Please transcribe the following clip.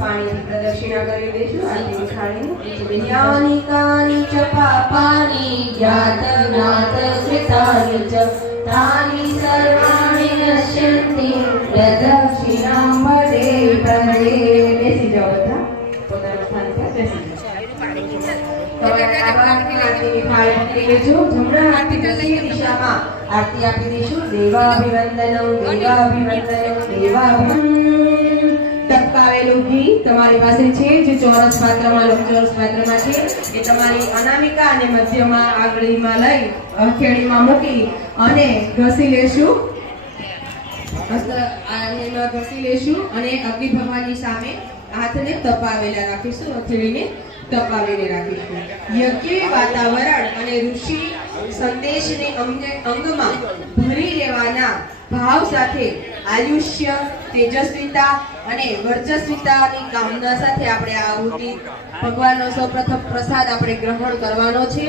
પાણીની પ્રદક્ષિણા કરી દઈશું. આરતી ઉઠાડીને જ્ઞાની કાની ચ પાપાની જ્ઞાત જ્ઞાત કૃતાની ચ તાની સર્વાણિ નશ્યન્તિ પ્રદક્ષિણાં પદે પદે. બેસી જાઓ બધા પોતાના સ્થાન પર બેસી જાઓ. આરતી થાળી લેજો. જમણા હાથથી દક્ષિણ દિશામાં આરતી આપી દઈશું. દેવાભિવંદનમ દેવાભિવંદનમ દેવાભિવંદનમ. ટપકાવેલું ઘી તમારી પાસે છે જે ચોરસ પાત્રમાં લંબચોરસ પાત્રમાં છે એ તમારી અનામિકા અને મધ્યમાં આગળીમાં લઈ હથેળીમાં મૂકી અને ઘસી લેશું. ઘસી લેશું અને અગ્નિ ભગવાનની સામે હાથને તપાવેલા રાખીશું. હથેળીને તપાવીને રાખીશું. યજ્ઞ વાતાવરણ અને ઋષિ સંદેશને અંગમાં ભરી લેવાના ભાવ સાથે આયુષ્ય, તેજસ્વીતા અને વર્ચસ્વીતાની કામના સાથે આપણે આ આહુતિ ભગવાનનો સૌપ્રથમ પ્રસાદ આપણે ગ્રહણ કરવાનો છે.